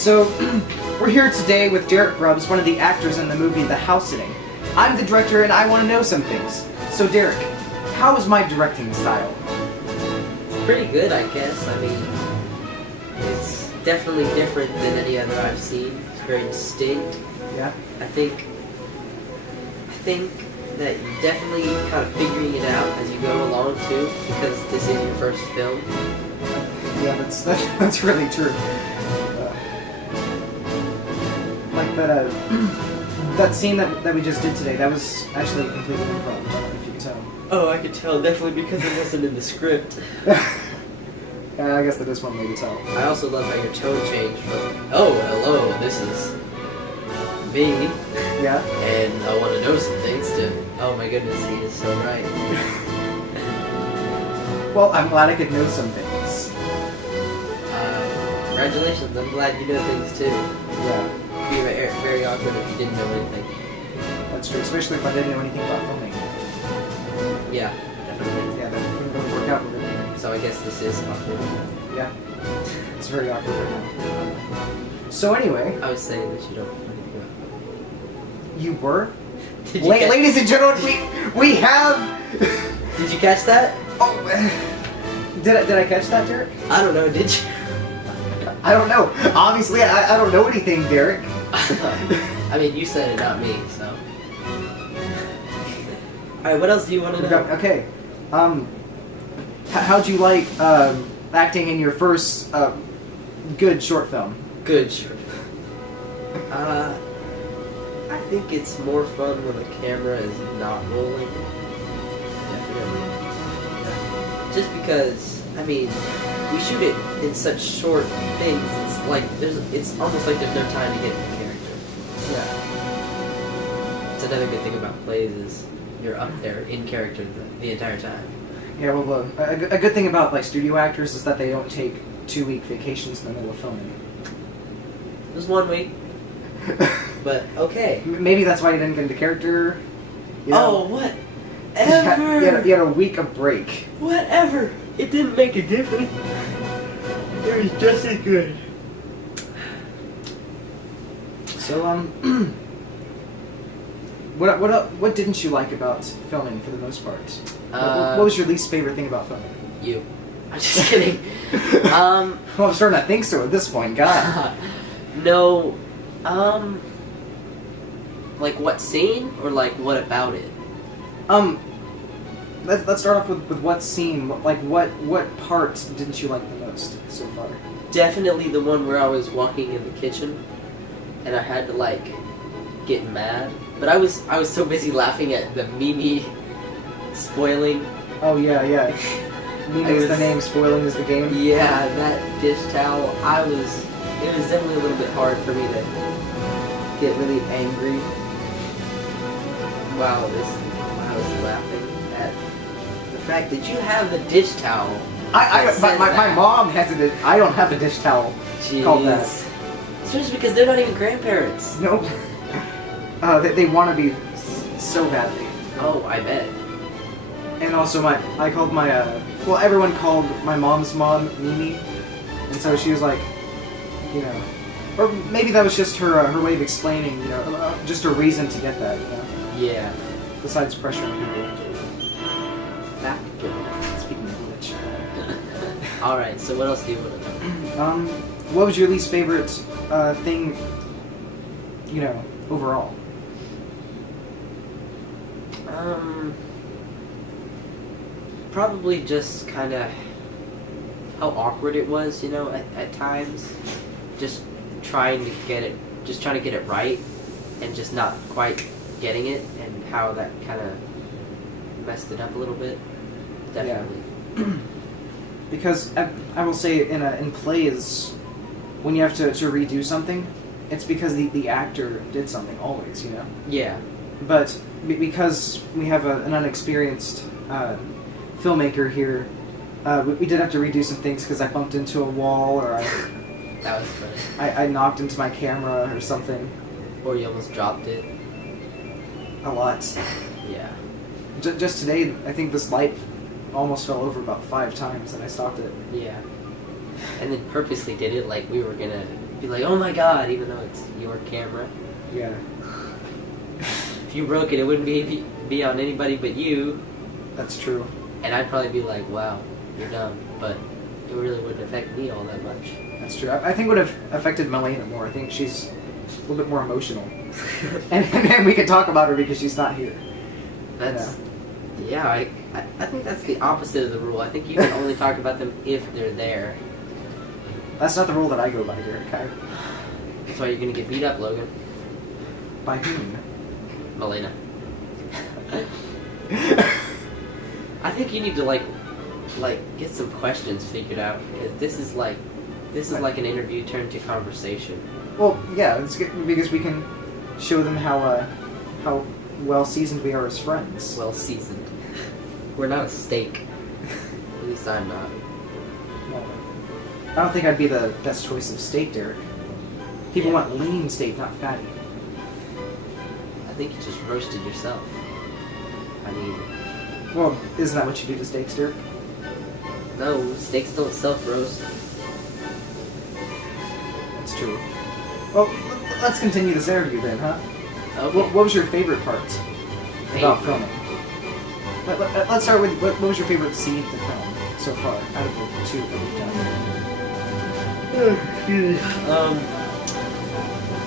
So, we're here today with Derek Grubbs, one of the actors in the movie The House Sitting. I'm the director and I want to know some things. So Derek, how is my directing style? Pretty good, I guess. I mean, it's definitely different than any other I've seen. It's very distinct. Yeah? I think that you're definitely kind of figuring it out as you go along too, because this is your first film. Yeah, that's really true. Like that scene that we just did today, that was actually completely improv. I don't know if you can tell. Oh, I could tell, definitely because it wasn't in the script. Yeah, I guess that is one way to tell. I also love how your tone changed from, oh, hello, this is me. Yeah? And I want to know some things to, oh my goodness, he is so right. Well, I'm glad I could know some things. Congratulations, I'm glad you know things too. Yeah. It'd be very awkward if you didn't know anything. That's true, especially if I didn't know anything about filming. Yeah, definitely. Yeah, that wouldn't really work out really. So I guess this is awkward. Yeah. It's very awkward right now. So anyway... I was saying that you don't know anything about filming. You were? Did you Ladies and gentlemen, we have... Did you catch that? Oh, did I catch that, Derek? I don't know, did you? I don't know. Obviously, I don't know anything, Derek. I mean, you said it, not me, so... Alright, what else do you want to know? Okay. How'd you like acting in your first good short film? Good, sure. I think it's more fun when the camera is not rolling. Definitely. Just because, I mean, we shoot it in such short things. It's like it's almost like there's no time to get in the character. Yeah. It's another good thing about plays is you're up there in character the entire time. Yeah. Well, a good thing about like studio actors is that they don't take 2-week vacations in the middle of filming. It was 1 week, but okay. Maybe that's why you didn't get into character. You know? Oh, whatever. You had a week of break. Whatever. It didn't make a difference. It was just as good. So what didn't you like about filming for the most part? What was your least favorite thing about filming? You. I'm just kidding. Well, I'm starting to think so at this point. God. No. Like what scene or like what about it? Let's start off with what scene. What part didn't you like the most so far? Definitely the one where I was walking in the kitchen, and I had to like get mad, but I was so busy laughing at the Mimi spoiling. Oh yeah. Mimi is the name, spoiling is the game. Yeah, that dish towel. It was definitely a little bit hard for me to get really angry while I was laughing at the fact that you have the dish towel. My mom has a. I don't have a dish towel. Jeez. Called that. Especially because they're not even grandparents. Nope. They want to be so badly. Oh, I bet. And also I called my well, everyone called my mom's mom Mimi, and so she was like, you know, or maybe that was just her way of explaining, you know, just a reason to get that, you know. Yeah. Besides pressuring people. Speaking of which. Alright, so what else do you want to know? What was your least favorite thing, you know, overall? Probably just kind of how awkward it was, you know, at times. Just trying to get it right, and just not quite getting it, and how that kind of messed it up a little bit. Definitely. Yeah. Because I will say in plays, when you have to redo something, it's because the actor did something always, you know? Yeah. But because we have an unexperienced filmmaker here, we did have to redo some things because I bumped into a wall, or That was funny. I knocked into my camera or something. Or you almost dropped it. A lot. Yeah. Just today, I think this light almost fell over about 5 times, and I stopped it. Yeah. And then purposely did it like we were gonna be like, oh my god, even though it's your camera. Yeah. If you broke it, it wouldn't be on anybody but you. That's true. And I'd probably be like, wow, you're dumb. But it really wouldn't affect me all that much. That's true. I think it would have affected Melena more. I think she's a little bit more emotional. and we can talk about her because she's not here. That's... Yeah, I think that's the opposite of the rule. I think you can only talk about them if they're there. That's not the rule that I go by here, okay? That's why you're gonna get beat up, Logan. By whom? Melena. I think you need to like get some questions figured out, because this is like an interview turned to conversation. Well, yeah, it's good because we can show them how well seasoned we are as friends. Well seasoned. We're not a steak. At least I'm not. Well, I don't think I'd be the best choice of steak, Derek. People want lean steak, not fatty. I think you just roasted yourself. I mean... Well, isn't that what you do to steaks, Derek? No, steaks don't self-roast. That's true. Well, let's continue this interview then, huh? Okay. What was your favorite part about filming? Let's start with, what was your favorite scene to film so far, out of the two that we've done?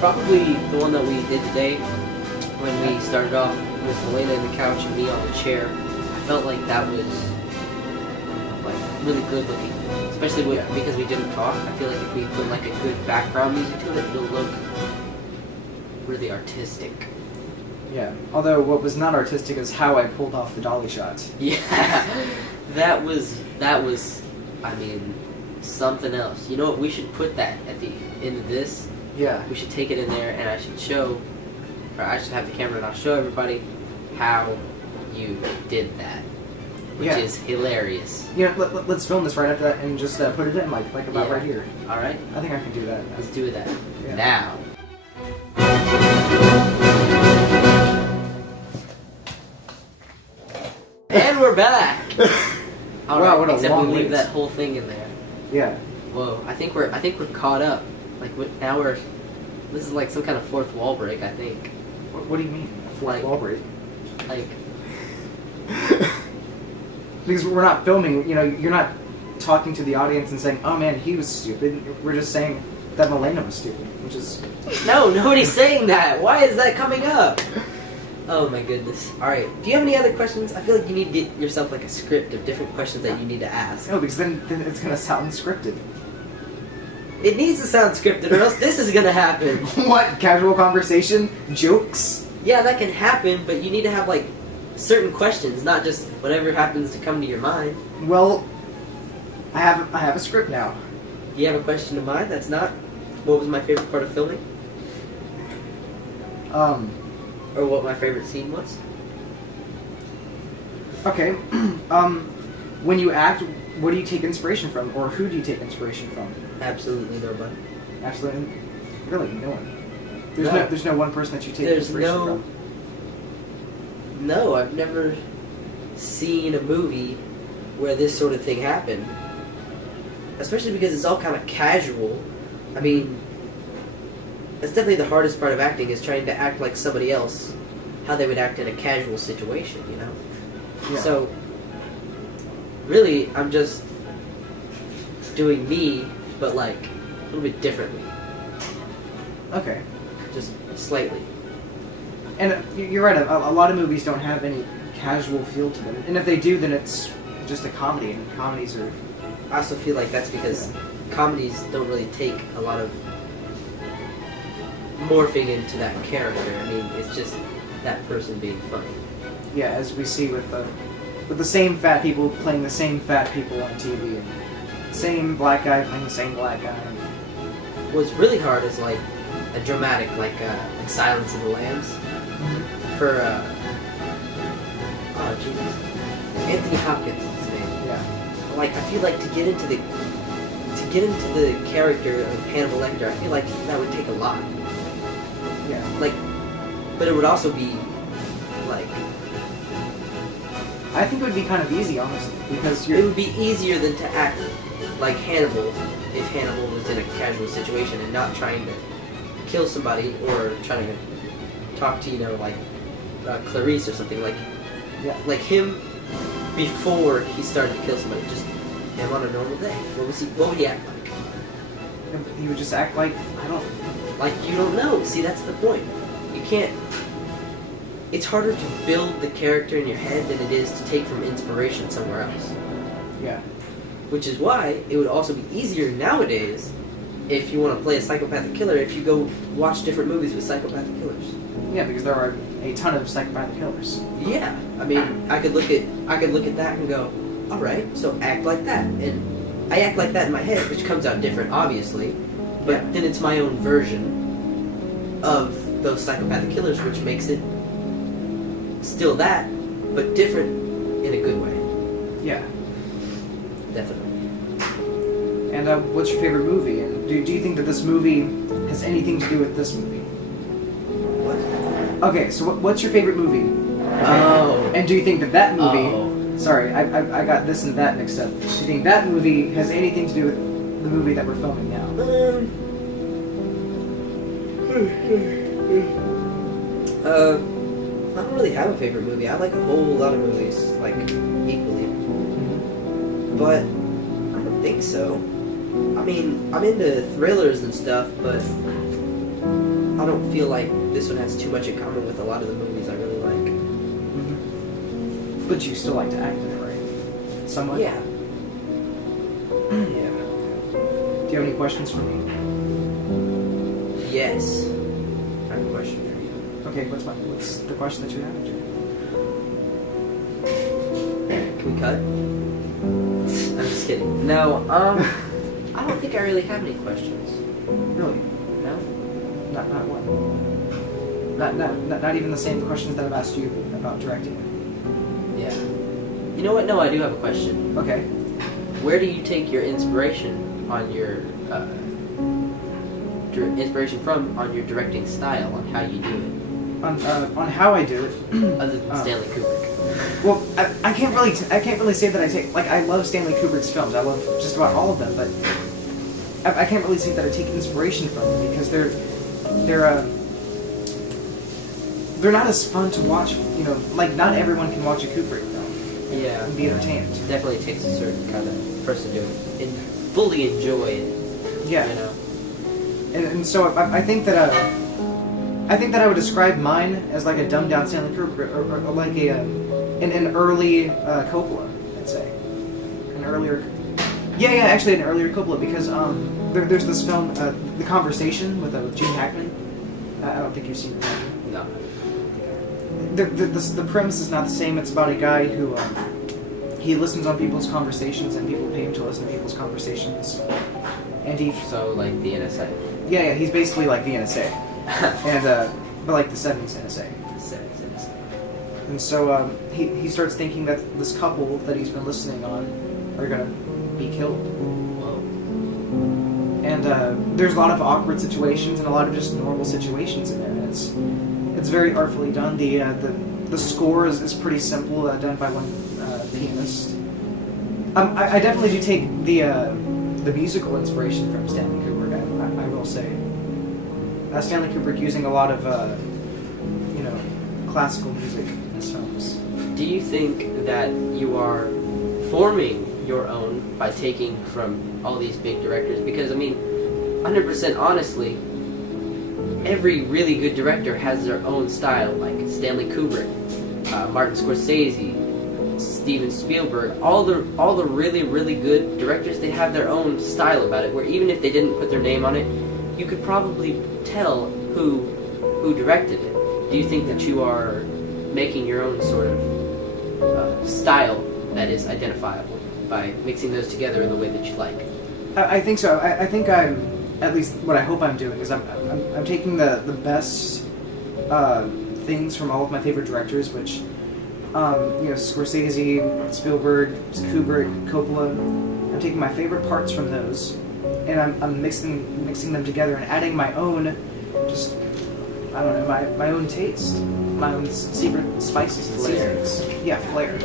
Probably the one that we did today, when we started off with Melena on the couch and me on the chair. I felt like that was like really good looking, especially because we didn't talk. I feel like if we put like a good background music to it, it'll look really artistic. Yeah, although what was not artistic is how I pulled off the dolly shot. Yeah, that was, I mean, something else. You know what, we should put that at the end of this. Yeah. We should take it in there, and I should have the camera and I'll show everybody how you did that, which is hilarious. Yeah, let's film this right after that and just put it in like about right here. All right. I think I can do that. Let's do that now. And we're back. All wow, right, what a except long we leave wait. that whole thing in there. Yeah. Whoa, I think we're caught up. Like now this is like some kind of fourth wall break, I think. What do you mean? A fourth wall break? Like. Because we're not filming, you're not talking to the audience and saying, oh man, he was stupid. We're just saying that Melena was stupid, which is... No, nobody's saying that. Why is that coming up? Oh my goodness. Alright, do you have any other questions? I feel like you need to get yourself like a script of different questions that you need to ask. No, because then it's going to sound scripted. It needs to sound scripted or else this is going to happen. What? Casual conversation? Jokes? Yeah, that can happen, but you need to have like certain questions, not just whatever happens to come to your mind. Well, I have a script now. Do you have a question in mind? That's not what was my favorite part of filming? Or what my favorite scene was? Okay. When you act, what do you take inspiration from? Or who do you take inspiration from? Absolutely nobody. Absolutely, really, no one. No. There's no one person that you take inspiration from. No, I've never seen a movie where this sort of thing happened. Especially because it's all kind of casual. I mean, that's definitely the hardest part of acting, is trying to act like somebody else, how they would act in a casual situation, you know? Yeah. So, really, I'm just doing me, but like, a little bit differently. Okay. Just slightly. And you're right, a lot of movies don't have any casual feel to them. And if they do, then it's just a comedy, and comedies are... I also feel like that's because comedies don't really take a lot of morphing into that character. I mean, it's just that person being funny. Yeah, as we see with the same fat people playing the same fat people on TV, and same black guy playing the same black guy. What's really hard is like a dramatic, like Silence of the Lambs. For oh Jesus, Anthony Hopkins is his name. Yeah. Like, I feel like to get into the character of Hannibal Lecter, I feel like that would take a lot. Yeah. Like, but it would also be like, I think it would be kind of easy, honestly, because it would be easier than to act like Hannibal, if Hannibal was in a casual situation and not trying to kill somebody or trying to talk to, like Clarice or something, like him before he started to kill somebody, just him on a normal day. What would he act like? He would just act like, like you don't know. See, that's the point. You can't. It's harder to build the character in your head than it is to take from inspiration somewhere else. Yeah. Which is why it would also be easier nowadays if you want to play a psychopathic killer if you go watch different movies with psychopathic killers. Yeah, because there are a ton of psychopathic killers. Yeah, I mean, I could look at that and go, all right, so act like that, and I act like that in my head, which comes out different, obviously, but then it's my own version of those psychopathic killers, which makes it still that, but different in a good way. Yeah. Definitely. And what's your favorite movie? And do you think that this movie has anything to do with this movie? What? Okay, so what's your favorite movie? Okay. Oh. And do you think that movie... Oh. Sorry, I got this and that mixed up. Do you think that movie has anything to do with the movie that we're filming now? I don't really have a favorite movie. I like a whole lot of movies, like, equally. But I don't think so. I mean, I'm into thrillers and stuff, but I don't feel like this one has too much in common with a lot of the movies I really like. But you still like to act in it, right? Somewhat? Yeah. Yeah. Do you have any questions for me? Yes. I have a question for you. Okay, what's the question that you have? Can we cut? I'm just kidding. No, I don't think I really have any questions. Really? No? Not one. Not even the same questions that I've asked you about directing. Yeah. You know what? No, I do have a question. Okay. Where do you take your inspiration on your on your directing style, on how you do it? On how I do it. Other than Stanley Kubrick. Well, I can't really say that I take, like, I love Stanley Kubrick's films. I love just about all of them, but I can't really say that I take inspiration from them because they're not as fun to watch. Like, not everyone can watch a Kubrick film. Yeah. And be entertained. It definitely takes a certain kind of person to fully enjoy it. Yeah. You know. And so I think that I would describe mine as like a dumbed down Stanley Kubrick, or like an early Coppola, I'd say. An earlier. Yeah, actually an earlier Coppola, because there's this film, The Conversation with Gene Hackman. I don't think you've seen it. No. The premise is not the same. It's about a guy who he listens on people's conversations, and people pay him to listen to people's conversations. And So like the NSA. Yeah, he's basically like the NSA, and but like the 70s NSA. And so he starts thinking that this couple that he's been listening on are gonna be killed. Whoa. And there's a lot of awkward situations and a lot of just normal situations in there. And it's very artfully done. The score is pretty simple, done by one pianist. I definitely do take the musical inspiration from Stanley Kubrick. I will say, Stanley Kubrick using a lot of classical music in his films. Do you think that you are forming your own by taking from all these big directors? Because, I mean, 100% honestly, every really good director has their own style, like Stanley Kubrick, Martin Scorsese, Steven Spielberg, all the really, really good directors, they have their own style about it, where even if they didn't put their name on it, you could probably tell who directed it. Do you think that you are making your own sort of style that is identifiable by mixing those together in the way that you like? I think so. I think I'm, at least what I hope I'm doing is I'm taking the best things from all of my favorite directors, which Scorsese, Spielberg, Kubrick, Coppola. I'm taking my favorite parts from those, and I'm mixing them together and adding my own, just, I don't know, my own taste, my own secret spices and Flair. seasonings. Yeah, flair.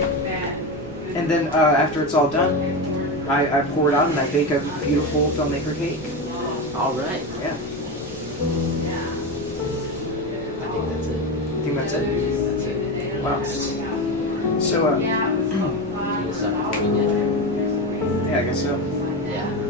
And then after it's all done, I pour it out and I bake a beautiful filmmaker cake. All right. Yeah. I think that's it. I think that's it. That's it. Wow. So, Can we stop recording yet? yeah, I guess so. Yeah.